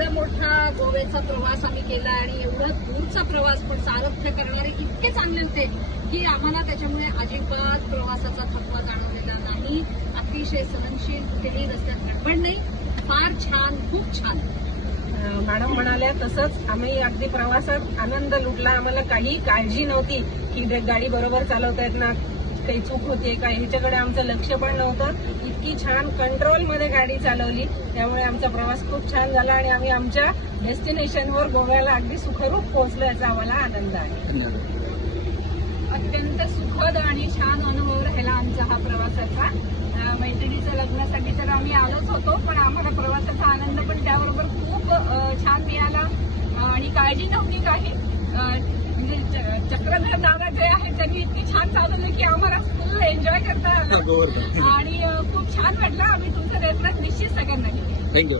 एवढा मोठा गोव्याचा प्रवास आम्ही केला आणि एवढा दूरचा प्रवास पण चालत करणारे इतके चांगले होते की आम्हाला त्याच्यामुळे अजिबात प्रवासाचा थकवा जाणवलेला नाही. अतिशय सहनशील, कुठेही रस्त्यात गडबड नाही. फार छान, खूप छान. मॅडम म्हणाल्या तसंच आम्ही अगदी प्रवासात आनंद लुटला. आम्हाला काही काळजी नव्हती की गाडी बरोबर चालवतायत ना, काही चूक होते का, ह्याच्याकडे आमचं लक्ष पण नव्हतं. इतकी छान कंट्रोलमध्ये गाडी चालवली, त्यामुळे आमचा प्रवास खूप छान झाला आणि आम्ही आमच्या डेस्टिनेशनवर गोव्याला अगदी सुखरूप पोहोचलो, याचा आम्हाला आनंद आहे. अत्यंत सुखद आणि छान अनुभव राहिला आमचा हा प्रवासाचा. मैत्रिणीच्या लग्नासाठी तर आम्ही आलोच होतो, पण आम्हाला प्रवासाचा आनंद पण त्याबरोबर खूप छान मिळाला आणि काळजी नव्हती काही. म्हणजे चक्रधर दादा जे आहे त्यांनी इतकी छान चालवलं की आम्हाला फुल एन्जॉय करता आलं आणि खूप छान वाटलं. आम्ही तुमचं रेफरन्स निश्चित सगळ्यांना घेऊ. थँक्यू.